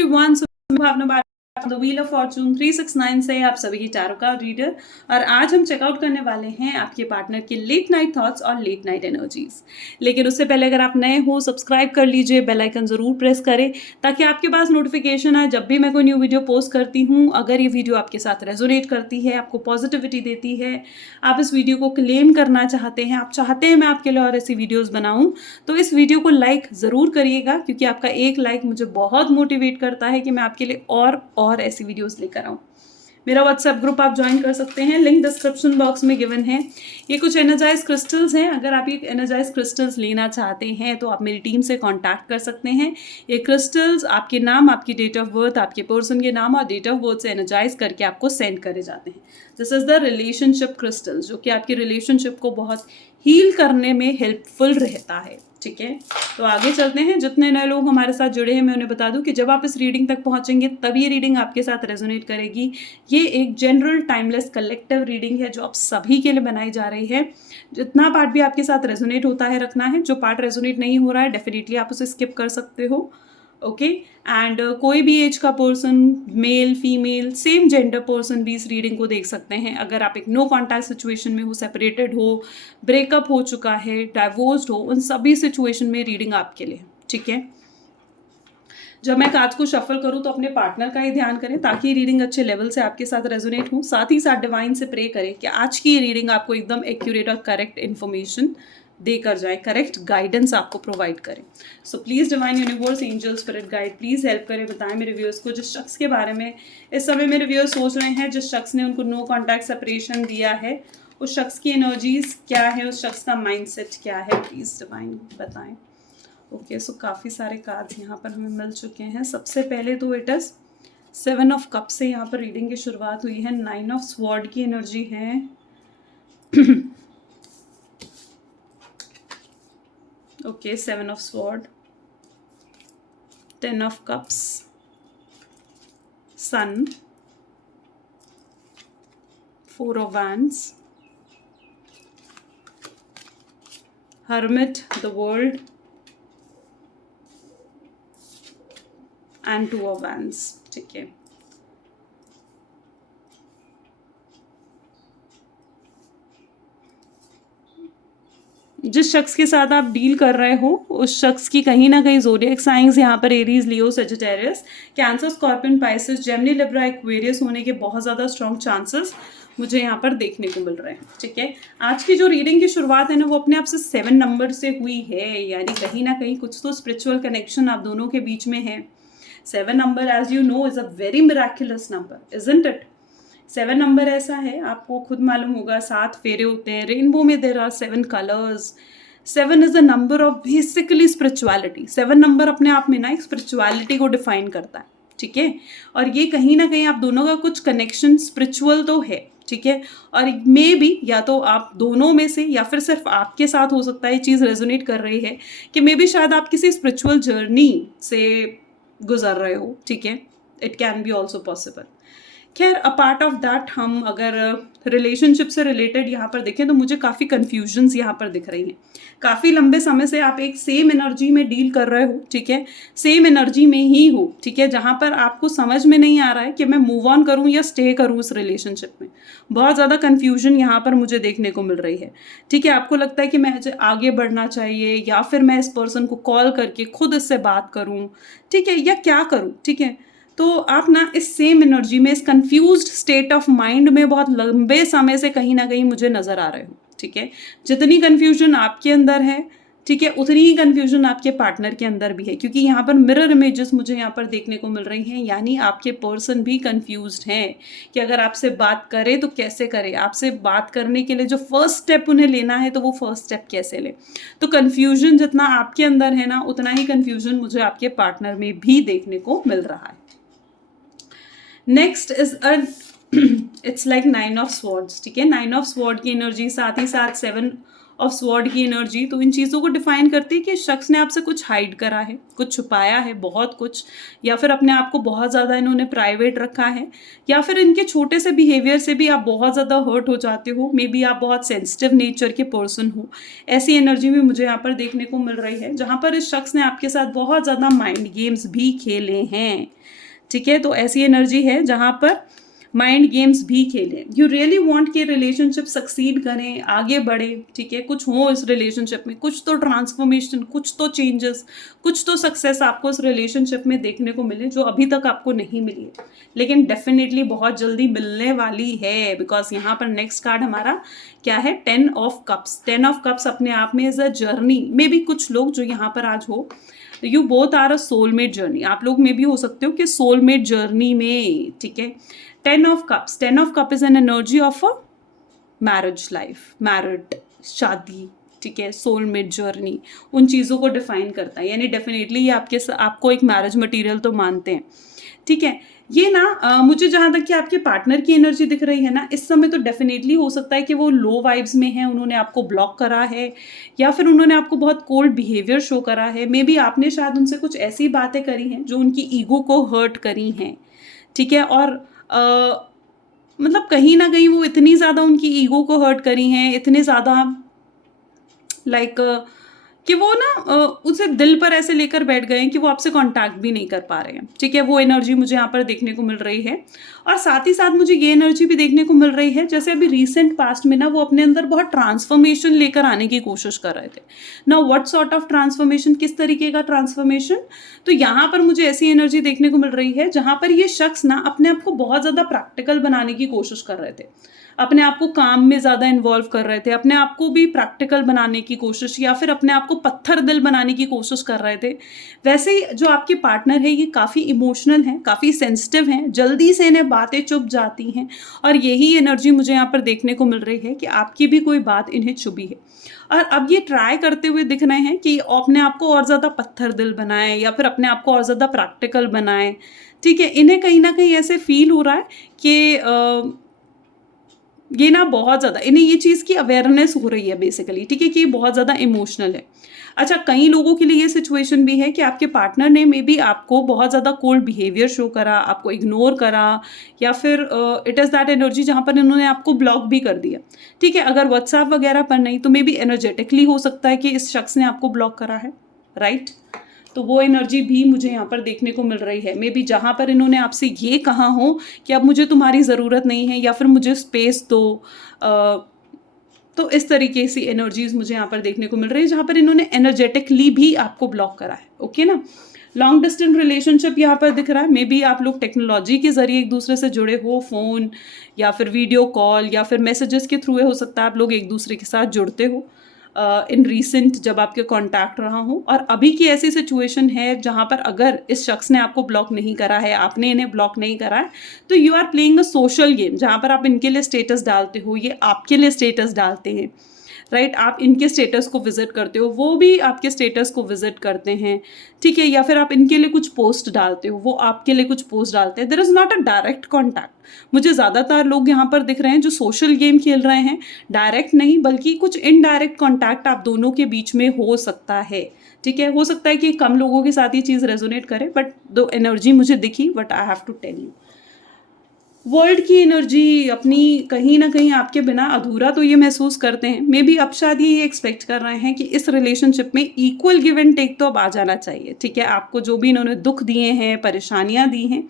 Everyone, Bhavna the wheel of fortune 369 से आप सभी की टैरो कार्ड रीडर। और आज हम चेकआउट करने वाले हैं आपके पार्टनर के लेट नाइट थॉट्स और लेट नाइट एनर्जीज। लेकिन उससे पहले अगर आप नए हो, सब्सक्राइब कर लीजिए, बेल आइकन जरूर प्रेस करें ताकि आपके पास नोटिफिकेशन आए जब भी मैं कोई न्यू वीडियो पोस्ट करती हूँ। अगर ये वीडियो आपके साथ रेजोनेट करती है, आपको पॉजिटिविटी देती है, आप इस वीडियो को क्लेम करना चाहते हैं, आप चाहते हैं मैं आपके लिए और ऐसी वीडियोज़ बनाऊँ, तो इस वीडियो को लाइक ज़रूर करिएगा, क्योंकि आपका एक लाइक मुझे बहुत मोटिवेट करता है कि मैं आपके लिए और ऐसी वीडियोस लेकर आऊँ। मेरा व्हाट्सएप ग्रुप आप ज्वाइन कर सकते हैं, लिंक डिस्क्रिप्शन बॉक्स में गिवन है। ये कुछ एनर्जाइज क्रिस्टल्स हैं। अगर आप ये एनर्जाइज क्रिस्टल्स लेना चाहते हैं तो आप मेरी टीम से कांटेक्ट कर सकते हैं। ये क्रिस्टल्स आपके नाम, आपकी डेट ऑफ बर्थ, आपके पर्सन के नाम और डेट ऑफ बर्थ से एनर्जाइज करके आपको सेंड करे जाते हैं। This is the relationship crystals, जो कि आपकी रिलेशनशिप को बहुत हील करने में हेल्पफुल रहता है। ठीक है, तो आगे चलते हैं। जितने नए लोग हमारे साथ जुड़े हैं, मैं उन्हें बता दूं कि जब आप इस रीडिंग तक पहुंचेंगे तब ये रीडिंग आपके साथ रेजोनेट करेगी। ये एक जनरल टाइमलेस कलेक्टिव रीडिंग है जो आप सभी के लिए बनाई जा रही है। जितना पार्ट भी आपके साथ रेजोनेट होता है रखना है, जो पार्ट रेजोनेट नहीं हो रहा है डेफिनेटली आप उसे स्किप कर सकते हो। ओके, एंड कोई भी एज का person, male female, same gender person भी इस रीडिंग को देख सकते हैं। अगर आप एक नो कॉन्टैक्ट सिचुएशन में हो, सेपरेटेड हो, ब्रेकअप हो चुका है, डाइवोर्स्ड हो, उन सभी सिचुएशन में रीडिंग आपके लिए। ठीक है, जब मैं कार्ड्स को शफल करूं तो अपने पार्टनर का ही ध्यान करें ताकि रीडिंग अच्छे लेवल से आपके साथ रेजोनेट हो। साथ ही साथ डिवाइन से प्रे करें कि आज की रीडिंग आपको एकदम एक्यूरेट और करेक्ट इन्फॉर्मेशन देकर जाए, करेक्ट गाइडेंस आपको प्रोवाइड करें। सो please divine universe, angel, spirit guide, please help करें, बताएं मेरे व्यूअर्स को जिस शख्स के बारे में इस समय मेरे व्यूअर्स सोच रहे हैं, जिस शख्स ने उनको नो कॉन्टैक्ट सेपरेशन दिया है, उस शख्स की एनर्जीज क्या है, उस शख्स का माइंडसेट क्या है, प्लीज़ डिवाइन बताएं। ओके, सो काफ़ी सारे कार्ड्स यहाँ पर हमें मिल चुके हैं। सबसे पहले तो इट इज़ 7 ऑफ कप से यहाँ पर रीडिंग की शुरुआत हुई है। 9 ऑफ स्वॉर्ड की एनर्जी है। Okay, 7 of sword, 10 of cups, sun, 4 of wands, hermit, the world and 2 of wands. ठीक है, जिस शख्स के साथ आप डील कर रहे हो उस शख्स की कहीं ना कहीं ज़ोडिएक साइंस यहाँ पर Aries, Leo, Sagittarius, Cancer, Scorpion, Pisces, Gemini, Libra, Aquarius होने के बहुत ज़्यादा स्ट्रॉन्ग चांसेस मुझे यहाँ पर देखने को मिल रहे हैं। ठीक है, आज की जो रीडिंग की शुरुआत है ना, वो अपने आप से 7 नंबर से हुई है, यानी कहीं ना कहीं कुछ तो स्पिरिचुअल कनेक्शन आप दोनों के बीच में है। 7 number, as you know, is a very miraculous number, isn't it. 7 number ऐसा है, आपको खुद मालूम होगा, 7 फेरे होते हैं रेनबो में, there are 7 colours. 7 is the number of basically spirituality. 7 number अपने आप में ना एक स्पिरिचुअलिटी को डिफाइन करता है। ठीक है, और ये कहीं ना कहीं आप दोनों का कुछ कनेक्शन स्पिरिचुअल तो है। ठीक है, और मे बी या तो आप दोनों में से या फिर सिर्फ आपके साथ हो सकता है ये चीज़ रेजोनेट कर रही है कि मे बी शायद आप किसी स्पिरिचुअल जर्नी से गुजर रहे हो। ठीक है, it can B also possible. खैर, अ पार्ट ऑफ दैट, हम अगर रिलेशनशिप से रिलेटेड यहाँ पर देखें तो मुझे काफ़ी कन्फ्यूजन्स यहाँ पर दिख रही हैं। काफ़ी लंबे समय से आप एक सेम एनर्जी में डील कर रहे हो। ठीक है, सेम एनर्जी में ही हो। ठीक है, जहाँ पर आपको समझ में नहीं आ रहा है कि मैं मूव ऑन करूँ या स्टे करूँ इस रिलेशनशिप में। बहुत ज़्यादा कन्फ्यूजन यहाँ पर मुझे देखने को मिल रही है। ठीक है, आपको लगता है कि मैं आगे बढ़ना चाहिए या फिर मैं इस पर्सन को कॉल करके खुद इससे बात करूँ, ठीक है, या क्या करूँ। ठीक है, तो आप ना इस सेम एनर्जी में, इस कंफ्यूज्ड स्टेट ऑफ माइंड में बहुत लंबे समय से कहीं ना कहीं मुझे नज़र आ रहे हो। ठीक है, जितनी कन्फ्यूजन आपके अंदर है, ठीक है, उतनी ही कन्फ्यूजन आपके पार्टनर के अंदर भी है, क्योंकि यहाँ पर मिरर इमेजेस मुझे यहाँ पर देखने को मिल रही हैं। यानी आपके पर्सन भी कन्फ्यूज्ड हैं कि अगर आपसे बात करें तो कैसे करें, आपसे बात करने के लिए जो फर्स्ट स्टेप उन्हें लेना है तो वो फर्स्ट स्टेप कैसे लें। तो कन्फ्यूजन जितना आपके अंदर है ना, उतना ही कन्फ्यूजन मुझे आपके पार्टनर में भी देखने को मिल रहा है। Next is it's like 9 of swords. ठीक है, 9 ऑफ स्वॉर्ड की एनर्जी, साथ ही साथ 7 ऑफ स्वॉर्ड की एनर्जी, तो इन चीज़ों को डिफाइन करती है कि इस शख्स ने आपसे कुछ हाइड करा है, कुछ छुपाया है, बहुत कुछ, या फिर अपने आप को बहुत ज़्यादा इन्होंने प्राइवेट रखा है, या फिर इनके छोटे से बिहेवियर से भी आप बहुत ज़्यादा हर्ट हो जाते हो, मे बी आप बहुत सेंसिटिव नेचर के पर्सन हो। ऐसी एनर्जी भी मुझे यहाँ पर देखने को मिल रही है, जहाँ पर इस शख्स ने आपके साथ बहुत ज़्यादा माइंड गेम्स भी खेले हैं। ठीक है, तो ऐसी एनर्जी है जहाँ पर माइंड गेम्स भी खेलें। यू रियली वांट कि रिलेशनशिप सक्सीड करें, आगे बढ़े, ठीक है, कुछ हो इस रिलेशनशिप में, कुछ तो ट्रांसफॉर्मेशन, कुछ तो चेंजेस, कुछ तो सक्सेस आपको इस रिलेशनशिप में देखने को मिले जो अभी तक आपको नहीं मिली है, लेकिन डेफिनेटली बहुत जल्दी मिलने वाली है। बिकॉज यहाँ पर नेक्स्ट कार्ड हमारा क्या है, 10 ऑफ कप्स। 10 ऑफ कप्स अपने आप में is a journey. Maybe कुछ लोग जो यहाँ पर आज हो, you both are a soulmate journey. आप लोग में भी हो सकते हो कि सोलमेट जर्नी में, ठीक है। 10 of cups, 10 of cup is an energy of a marriage life, married, शादी, ठीक है, सोलमेट जर्नी, उन चीज़ों को डिफाइन करता है। यानी डेफिनेटली ये आपको एक मैरिज मटेरियल तो मानते हैं, ठीक है। ये ना मुझे जहाँ तक कि आपके पार्टनर की एनर्जी दिख रही है ना, इस समय तो डेफिनेटली हो सकता है कि वो लो वाइब्स में है, उन्होंने आपको ब्लॉक करा है, या फिर उन्होंने आपको बहुत कोल्ड बिहेवियर शो करा है। मे बी आपने शायद उनसे कुछ ऐसी बातें करी हैं जो उनकी ईगो को हर्ट करी हैं, ठीक है। और मतलब कहीं ना कहीं वो इतनी ज़्यादा उनकी ईगो को हर्ट करी हैं, इतने ज़्यादा लाइक कि वो ना उसे दिल पर ऐसे लेकर बैठ गए हैं कि वो आपसे कांटेक्ट भी नहीं कर पा रहे हैं, ठीक है। वो एनर्जी मुझे यहाँ पर देखने को मिल रही है। और साथ ही साथ मुझे ये एनर्जी भी देखने को मिल रही है जैसे अभी रिसेंट पास्ट में ना वो अपने अंदर बहुत ट्रांसफॉर्मेशन लेकर आने की कोशिश कर रहे थे ना। व्हाट सॉर्ट ऑफ ट्रांसफॉर्मेशन, किस तरीके का ट्रांसफॉर्मेशन, तो यहाँ पर मुझे ऐसी एनर्जी देखने को मिल रही है जहाँ पर ये शख्स ना अपने आप को बहुत ज़्यादा प्रैक्टिकल बनाने की कोशिश कर रहे थे, अपने आप को काम में ज़्यादा इन्वॉल्व कर रहे थे, अपने आप को भी प्रैक्टिकल बनाने की कोशिश, या फिर अपने आप को पत्थर दिल बनाने की कोशिश कर रहे थे। वैसे ही जो आपके पार्टनर है ये काफ़ी इमोशनल हैं, काफ़ी सेंसिटिव हैं, जल्दी से इन्हें बातें चुभ जाती हैं, और यही एनर्जी मुझे यहाँ पर देखने को मिल रही है कि आपकी भी कोई बात इन्हें चुभी है। और अब ये ट्राई करते हुए दिख रहे हैं कि अपने आप को और ज़्यादा पत्थर दिल बनाएं, या फिर अपने आप को और ज़्यादा प्रैक्टिकल बनाएं, ठीक है। इन्हें कहीं ना कहीं ऐसे फील हो रहा है कि ये ना बहुत ज़्यादा इन्हें ये चीज़ की अवेयरनेस हो रही है बेसिकली, ठीक है, कि ये बहुत ज़्यादा इमोशनल है। अच्छा, कई लोगों के लिए ये सिचुएशन भी है कि आपके पार्टनर ने मे बी आपको बहुत ज़्यादा कोल्ड बिहेवियर शो करा, आपको इग्नोर करा, या फिर इट इज़ दैट एनर्जी जहाँ पर इन्होंने आपको ब्लॉक भी कर दिया, ठीक है। अगर व्हाट्सएप वगैरह पर नहीं तो मे बी एनर्जेटिकली हो सकता है कि इस शख्स ने आपको ब्लॉक करा है, राइट। तो वो एनर्जी भी मुझे यहाँ पर देखने को मिल रही है। मे बी जहाँ पर इन्होंने आपसे ये कहा हो कि अब मुझे तुम्हारी ज़रूरत नहीं है, या फिर मुझे स्पेस दो, तो इस तरीके से एनर्जीज मुझे यहाँ पर देखने को मिल रही है जहाँ पर इन्होंने एनर्जेटिकली भी आपको ब्लॉक करा है, ओके ना। लॉन्ग डिस्टेंस रिलेशनशिप यहाँ पर दिख रहा है। मे बी आप लोग टेक्नोलॉजी के जरिए एक दूसरे से जुड़े हो, फ़ोन या फिर वीडियो कॉल या फिर मैसेजेस के थ्रू हो सकता है आप लोग एक दूसरे के साथ जुड़ते हो इन रीसेंट, जब आपके कांटेक्ट रहा हो। और अभी की ऐसी सिचुएशन है जहाँ पर अगर इस शख्स ने आपको ब्लॉक नहीं करा है, आपने इन्हें ब्लॉक नहीं करा है, तो you are playing a social game जहाँ पर आप इनके लिए स्टेटस डालते हो, ये आपके लिए स्टेटस डालते हैं, राइट। आप इनके स्टेटस को विजिट करते हो, वो भी आपके स्टेटस को विजिट करते हैं, ठीक है। या फिर आप इनके लिए कुछ पोस्ट डालते हो, वो आपके लिए कुछ पोस्ट डालते हैं। There is not a direct contact. मुझे ज़्यादातर लोग यहाँ पर दिख रहे हैं जो सोशल गेम खेल रहे हैं, डायरेक्ट नहीं बल्कि कुछ इनडायरेक्ट कॉन्टैक्ट आप दोनों के बीच में हो सकता है, ठीक है। हो सकता है कि कम लोगों के साथ ये चीज़ रेजोनेट करे, बट दो एनर्जी मुझे दिखी, but I have to tell you. World की एनर्जी अपनी कहीं ना कहीं आपके बिना अधूरा तो ये महसूस करते हैं। मे बी अब शायद ये एक्सपेक्ट कर रहे हैं कि इस रिलेशनशिप में इक्वल गिव एंड टेक तो अब आ जाना चाहिए, ठीक है। आपको जो भी इन्होंने दुख दिए हैं, परेशानियां दी हैं,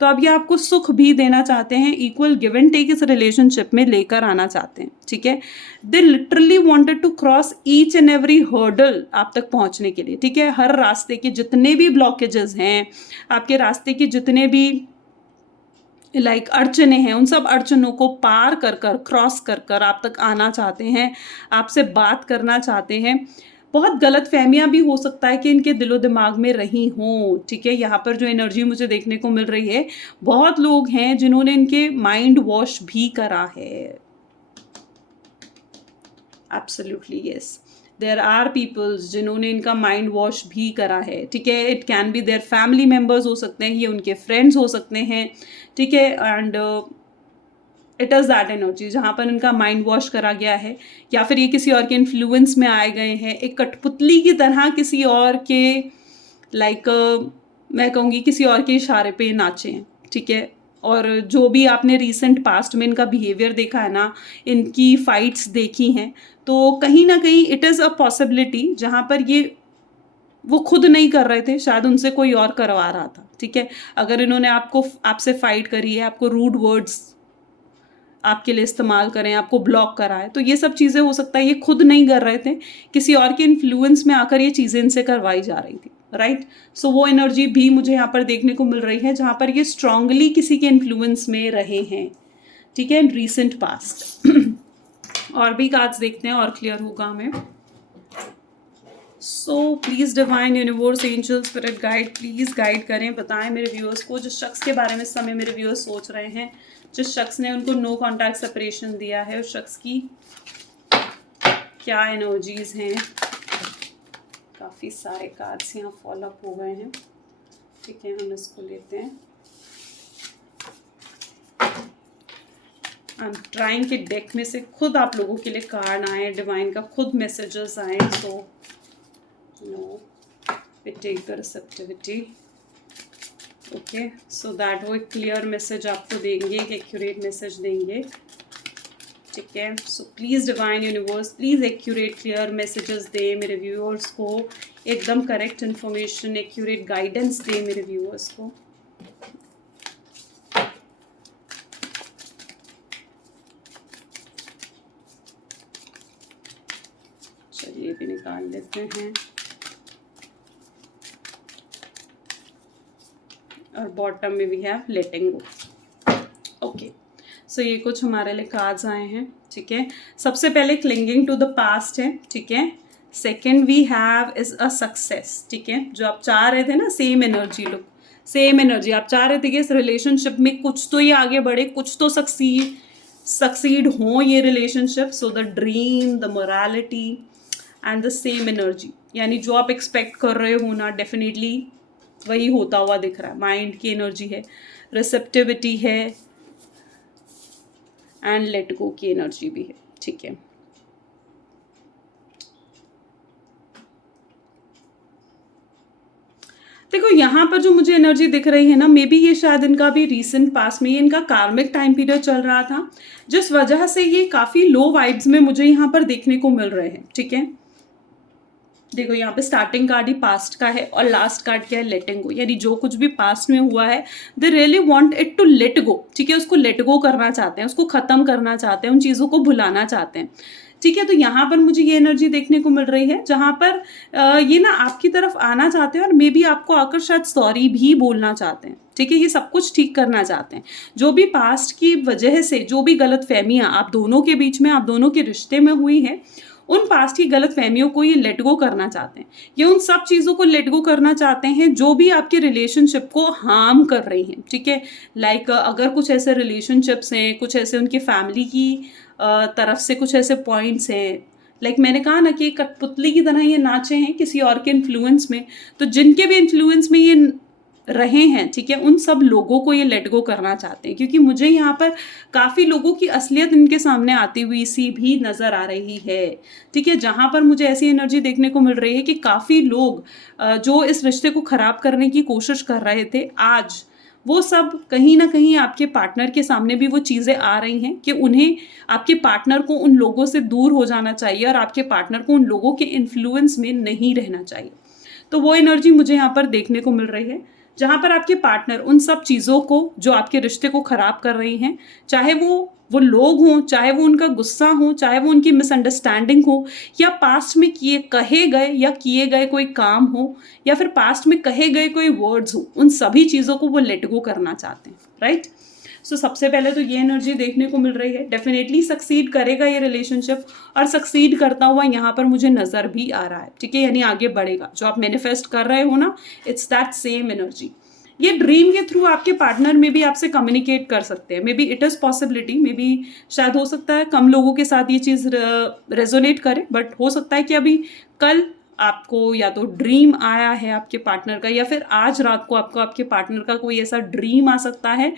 तो अब ये आपको सुख भी देना चाहते हैं, इक्वल गिव एंड टेक इस रिलेशनशिप में लेकर आना चाहते हैं, ठीक है। They literally wanted to cross each and every hurdle आप तक पहुंचने के लिए, ठीक है। हर रास्ते के जितने भी ब्लॉकेजेस हैं, आपके रास्ते के जितने भी अड़चने हैं, उन सब अड़चनों को पार कर कर, क्रॉस कर कर आप तक आना चाहते हैं, आपसे बात करना चाहते हैं। बहुत गलत फहमियाँ भी हो सकता है कि इनके दिलो दिमाग में रही हों, ठीक है। यहाँ पर जो एनर्जी मुझे देखने को मिल रही है, बहुत लोग हैं जिन्होंने इनके माइंड वॉश भी करा है। Absolutely yes, there are peoples जिन्होंने इनका माइंड वॉश भी करा है, ठीक है। It can be their family members हो सकते हैं, ये उनके फ्रेंड्स हो सकते हैं, ठीक है। And it is that energy जहाँ पर इनका माइंड वॉश करा गया है, या फिर ये किसी और के इन्फ्लुएंस में आए गए हैं, एक कठपुतली की तरह किसी और के लाइक मैं कहूँगी किसी और के इशारे पे नाचे हैं, ठीक है। और जो भी आपने रिसेंट पास्ट में इनका बिहेवियर देखा है ना, इनकी फाइट्स देखी हैं, तो कहीं ना कहीं इट इज़ अ पॉसिबिलिटी जहाँ पर ये वो खुद नहीं कर रहे थे, शायद उनसे कोई और करवा रहा था, ठीक है। अगर इन्होंने आपसे फाइट करी है, आपको रूड वर्ड्स आपके लिए इस्तेमाल करें, आपको ब्लॉक कराएं, तो ये सब चीज़ें हो सकता है ये खुद नहीं कर रहे थे, किसी और के इन्फ्लुएंस में आकर ये चीज़ें इनसे करवाई जा रही थी, राइट। सो वो एनर्जी भी मुझे यहाँ पर देखने को मिल रही है जहाँ पर ये स्ट्रांगली किसी के इन्फ्लुएंस में रहे हैं, ठीक है, इन रीसेंट पास्ट। और भी कार्ड्स देखते हैं और क्लियर होगा हमें। सो please divine universe angel spirit guide, please guide करें, बताएं मेरे व्यूअर्स को, जिस शख्स के बारे में इस समय मेरे व्यूअर्स सोच रहे हैं, जिस शख्स ने उनको नो कॉन्टैक्ट सेपरेशन दिया है, उस शख्स की क्या एनर्जीज हैं। काफ़ी सारे कार्ड्स यहाँ फॉलो अप हो गए हैं, ठीक है, हम इसको लेते हैं। आई एम ट्राइंग कि डेक में से खुद आप लोगों के लिए कार्ड आए, डिवाइन का खुद मैसेजेस आए। So no we take the receptivity, okay, so that वो एक क्लियर मैसेज आपको देंगे, एक एक्यूरेट मैसेज देंगे, ठीक है। So please divine universe, please accurate clear messages दे मेरे व्यूअर्स को, एकदम करेक्ट इन्फॉर्मेशन, एक्यूरेट गाइडेंस दे मेरे व्यूअर्स को। चलिए भी निकाल लेते हैं। और बॉटम में भी है लेटिंग गो, ओके। सो ये कुछ हमारे लिए कार्ड्स आए हैं, ठीक है। सबसे पहले क्लिंगिंग टू द पास्ट है, ठीक है। Second we have is a success, ठीक है। जो आप चाह रहे थे ना, same energy look, same energy आप चाह रहे थे कि इस रिलेशनशिप में कुछ तो ये आगे बढ़े, कुछ तो सक्सीड हो ये relationship. So the dream, the morality and the same energy, यानी जो आप एक्सपेक्ट कर रहे हो ना, डेफिनेटली वही होता हुआ दिख रहा है। माइंड की एनर्जी है, रिसेप्टिविटी है एंड लेट गो की एनर्जी भी है, ठीक है। देखो यहाँ पर जो मुझे एनर्जी दिख रही है ना, मे बी ये शायद इनका भी रीसेंट पास में इनका कार्मिक टाइम पीरियड चल रहा था, जिस वजह से ये काफ़ी लो वाइब्स में मुझे यहाँ पर देखने को मिल रहे हैं, ठीक है। देखो यहाँ पे स्टार्टिंग कार्ड ही पास्ट का है और लास्ट कार्ड क्या है, लेटिंग गो, यानी जो कुछ भी पास्ट में हुआ है they really want it to let go, ठीक है। उसको लेट गो करना चाहते हैं, उसको ख़त्म करना चाहते हैं, उन चीज़ों को भुलाना चाहते हैं, ठीक है। तो यहाँ पर मुझे ये एनर्जी देखने को मिल रही है जहाँ पर ये ना आपकी तरफ आना चाहते हैं और मे बी आपको आकर शायद सॉरी भी बोलना चाहते हैं, ठीक है। ये सब कुछ ठीक करना चाहते हैं, जो भी पास्ट की वजह से जो भी गलत फहमियाँ आप दोनों के बीच में, आप दोनों के रिश्ते में हुई है, उन पास्ट की गलत फहमियों को ये लेट गो करना चाहते हैं। ये उन सब चीज़ों को लेट गो करना चाहते हैं जो भी आपके रिलेशनशिप को हार्म कर रही हैं, ठीक है। लाइक अगर कुछ ऐसे रिलेशनशिप्स हैं, कुछ ऐसे उनकी फैमिली की तरफ से कुछ ऐसे पॉइंट्स हैं, लाइक मैंने कहा ना कि कठपुतली की तरह ये नाचे हैं किसी और के इन्फ्लुएंस में, तो जिनके भी इन्फ्लुएंस में ये रहे हैं, ठीक है, उन सब लोगों को ये लेट गो करना चाहते हैं। क्योंकि मुझे यहाँ पर काफ़ी लोगों की असलियत इनके सामने आती हुई सी भी नज़र आ रही है, ठीक है। जहाँ पर मुझे ऐसी एनर्जी देखने को मिल रही है कि काफ़ी लोग जो इस रिश्ते को ख़राब करने की कोशिश कर रहे थे, आज वो सब कहीं ना कहीं आपके पार्टनर के सामने भी वो चीज़ें आ रही हैं कि उन्हें, आपके पार्टनर को उन लोगों से दूर हो जाना चाहिए और आपके पार्टनर को उन लोगों के इन्फ्लुएंस में नहीं रहना चाहिए। तो वो एनर्जी मुझे यहाँ पर देखने को मिल रही है जहाँ पर आपके पार्टनर उन सब चीज़ों को जो आपके रिश्ते को ख़राब कर रही हैं, चाहे वो लोग हों, चाहे वो उनका गुस्सा हो, चाहे वो उनकी मिसअंडरस्टैंडिंग हो, या पास्ट में कहे गए या किए गए कोई काम हो, या फिर पास्ट में कहे गए कोई वर्ड्स हो, उन सभी चीज़ों को वो लेट गो करना चाहते हैं, राइट। सो सबसे पहले तो ये एनर्जी देखने को मिल रही है। डेफिनेटली सक्सीड करेगा ये रिलेशनशिप, और सक्सीड करता हुआ यहाँ पर मुझे नज़र भी आ रहा है, ठीक है, यानी आगे बढ़ेगा। जो आप मैनिफेस्ट कर रहे हो ना, इट्स दैट सेम एनर्जी। ये ड्रीम के थ्रू आपके पार्टनर में भी आपसे कम्युनिकेट कर सकते हैं, may be it is possibility, may be शायद हो सकता है कम लोगों के साथ ये चीज़ रेजोनेट करे, बट हो सकता है कि अभी कल आपको या तो ड्रीम आया है आपके पार्टनर का, या फिर आज रात को आपको आपके पार्टनर का कोई ऐसा ड्रीम आ सकता है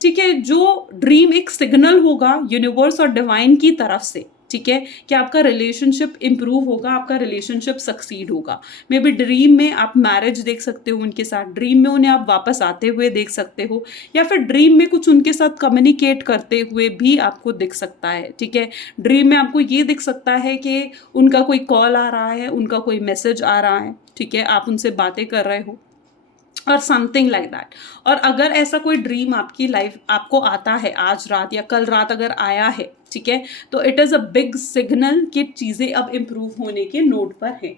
ठीक है, जो ड्रीम एक सिग्नल होगा यूनिवर्स और डिवाइन की तरफ से, ठीक है, कि आपका रिलेशनशिप इंप्रूव होगा, आपका रिलेशनशिप सक्सीड होगा। मे बी ड्रीम में आप मैरिज देख सकते हो उनके साथ, ड्रीम में उन्हें आप वापस आते हुए देख सकते हो, या फिर ड्रीम में कुछ उनके साथ कम्युनिकेट करते हुए भी आपको दिख सकता है, ठीक है। ड्रीम में आपको ये दिख सकता है कि उनका कोई कॉल आ रहा है, उनका कोई मैसेज आ रहा है, ठीक है, आप उनसे बातें कर रहे हो और समथिंग लाइक दैट। और अगर ऐसा कोई ड्रीम आपकी लाइफ आपको आता है आज रात या कल रात अगर आया है, ठीक है, तो it is a big signal कि चीज़ें अब इम्प्रूव होने के नोट पर हैं।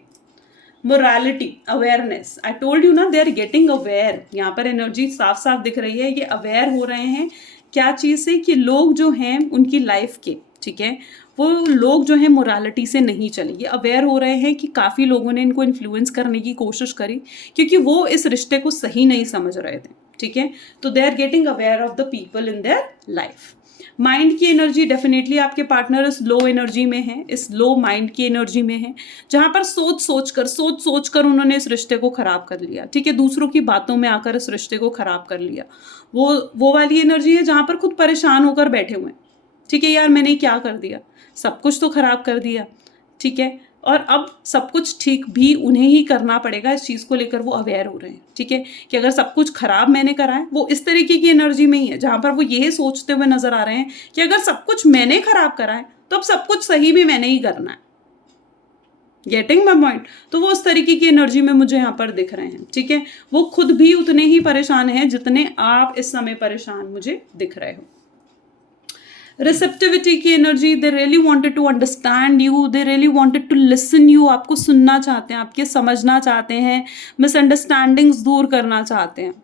Morality, awareness, I told you ना, दे आर गेटिंग अवेयर। यहाँ पर एनर्जी साफ साफ दिख रही है, ये अवेयर हो रहे हैं क्या चीज़ से, कि लोग जो हैं उनकी लाइफ के, ठीक है, वो लोग जो हैं मोरालिटी से नहीं चले। ये अवेयर हो रहे हैं कि काफ़ी लोगों ने इनको इन्फ्लुएंस करने की कोशिश करी क्योंकि वो इस रिश्ते को सही नहीं समझ रहे थे, ठीक है। तो they are getting aware of the people in their life. Mind की एनर्जी डेफिनेटली आपके पार्टनर इस लो एनर्जी में है, इस लो माइंड की एनर्जी में है, जहां पर सोच सोच कर उन्होंने इस रिश्ते को खराब कर लिया, ठीक है, दूसरों की बातों में आकर इस रिश्ते को खराब कर लिया। वो वाली एनर्जी है जहां पर खुद परेशान होकर बैठे हुए हैं, ठीक है, यार मैंने क्या कर दिया, सब कुछ तो खराब कर दिया, ठीक है, और अब सब कुछ ठीक भी उन्हें ही करना पड़ेगा। इस चीज़ को लेकर वो अवेयर हो रहे हैं, ठीक है, कि अगर सब कुछ खराब मैंने करा है, वो इस तरीके की एनर्जी में ही है जहां पर वो ये सोचते हुए नजर आ रहे हैं कि अगर सब कुछ मैंने खराब करा है तो अब सब कुछ सही भी मैंने ही करना है। Getting my point? तो वो उस तरीके की एनर्जी में मुझे यहाँ पर दिख रहे हैं, ठीक है। वो खुद भी उतने ही परेशान हैं जितने आप इस समय परेशान मुझे दिख रहे हो। रिसेप्टिविटी की energy, they really wanted to understand you, they really wanted to listen you, आपको सुनना चाहते हैं, आपके समझना चाहते हैं, मिसअंडरस्टैंडिंग्स दूर करना चाहते हैं,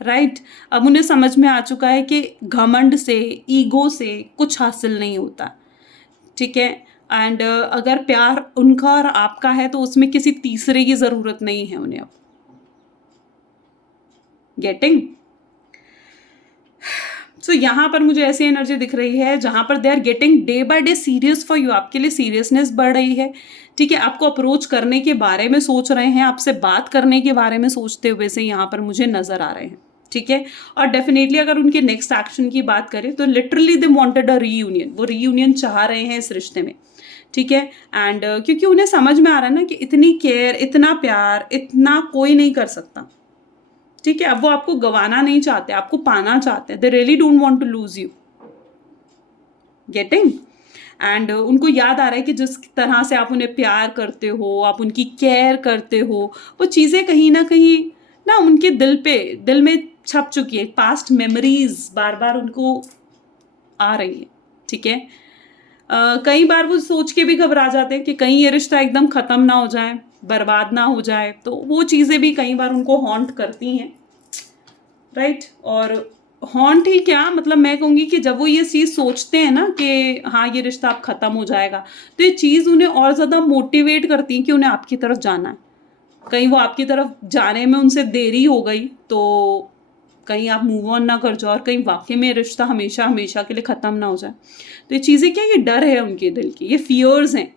राइट। अब उन्हें समझ में आ चुका है कि घमंड से, ईगो से कुछ हासिल नहीं होता, ठीक है। एंड अगर प्यार उनका और आपका है तो उसमें किसी तीसरे की ज़रूरत नहीं है उन्हें अब। गेटिंग? सो यहाँ पर मुझे ऐसी एनर्जी दिख रही है जहाँ पर they are getting day by day serious for you, आपके लिए सीरियसनेस बढ़ रही है, ठीक है, आपको अप्रोच करने के बारे में सोच रहे हैं, आपसे बात करने के बारे में सोचते हुए से यहाँ पर मुझे नजर आ रहे हैं, ठीक है। और डेफिनेटली अगर उनके नेक्स्ट एक्शन की बात करें तो literally they wanted a reunion, वो रीयूनियन चाह रहे हैं इस रिश्ते में, ठीक है। एंड क्योंकि उन्हें समझ में आ रहा है ना कि इतनी केयर, इतना प्यार, इतना कोई नहीं कर सकता, ठीक है। अब वो आपको गंवाना नहीं चाहते, आपको पाना चाहते हैं, they really don't want to lose you. Getting? And उनको याद आ रहा है कि जिस तरह से आप उन्हें प्यार करते हो, आप उनकी केयर करते हो, वो चीज़ें कहीं ना उनके दिल में छप चुकी है, पास्ट मेमोरीज बार बार उनको आ रही है, ठीक है। कई बार वो सोच के भी घबरा जाते हैं कि कहीं ये रिश्ता एकदम ख़त्म ना हो जाए, बर्बाद ना हो जाए, तो वो चीज़ें भी कई बार उनको हॉन्ट करती हैं, राइट। और हॉन्ट ही क्या, मतलब मैं कहूँगी कि जब वो ये चीज़ सोचते हैं ना कि हाँ ये रिश्ता अब ख़त्म हो जाएगा, तो ये चीज़ उन्हें और ज़्यादा मोटिवेट करती है कि उन्हें आपकी तरफ जाना है। कहीं वो आपकी तरफ जाने में उनसे देरी हो गई तो कहीं आप मूव ऑन ना कर जाओ और कहीं वाकई में रिश्ता हमेशा हमेशा के लिए ख़त्म ना हो जाए। तो ये चीज़ें क्या, ये डर है उनके दिल की, ये फियर्स हैं,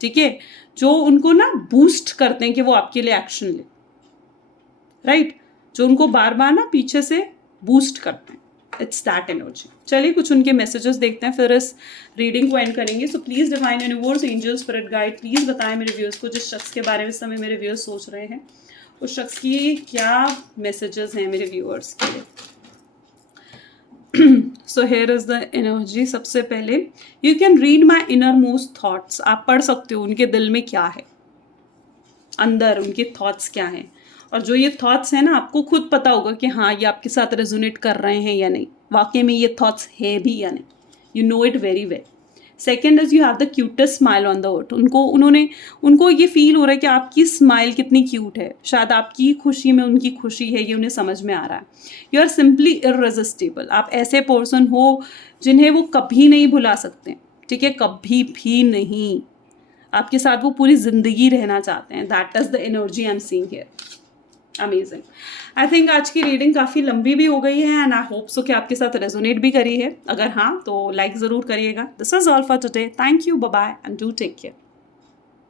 ठीक है, जो उनको ना बूस्ट करते हैं कि वो आपके लिए एक्शन ले, राइट, जो उनको बार बार ना पीछे से बूस्ट करते हैं। It's that energy. चलिए कुछ उनके मैसेजेस देखते हैं, फिर इस रीडिंग को एंड करेंगे। सो please divine universe, angel, spirit guide, please बताएं मेरे व्यूअर्स को, जिस शख्स के बारे में इस समय मेरे व्यूअर्स सोच रहे हैं, उस शख्स की क्या मैसेजेस हैं मेरे व्यूअर्स के लिए। So here is the energy. सबसे पहले, you can read my inner most thoughts, आप पढ़ सकते हो उनके दिल में क्या है, अंदर उनके थॉट्स क्या हैं, और जो ये थॉट्स हैं ना आपको खुद पता होगा कि हाँ ये आपके साथ रेजोनेट कर रहे हैं या नहीं, वाकई में ये थॉट्स है भी या नहीं, you know it very well. Second is you have the cutest smile on the earth, उनको ये फील हो रहा है कि आपकी स्माइल कितनी क्यूट है, शायद आपकी खुशी में उनकी खुशी है, ये उन्हें समझ में आ रहा है। यू आर सिंपली इररेजिस्टिबल, आप ऐसे पर्सन हो जिन्हें वो कभी नहीं भुला सकते, ठीक है, कभी भी नहीं, आपके साथ वो पूरी जिंदगी रहना चाहते हैं। That is the energy I am seeing here. Amazing. I think आज की रीडिंग काफ़ी लंबी भी हो गई है एंड आई होप सो कि आपके साथ रेजोनेट भी करी है। अगर हाँ तो लाइक ज़रूर करिएगा। This is all for today. Thank you, bye bye and do take care.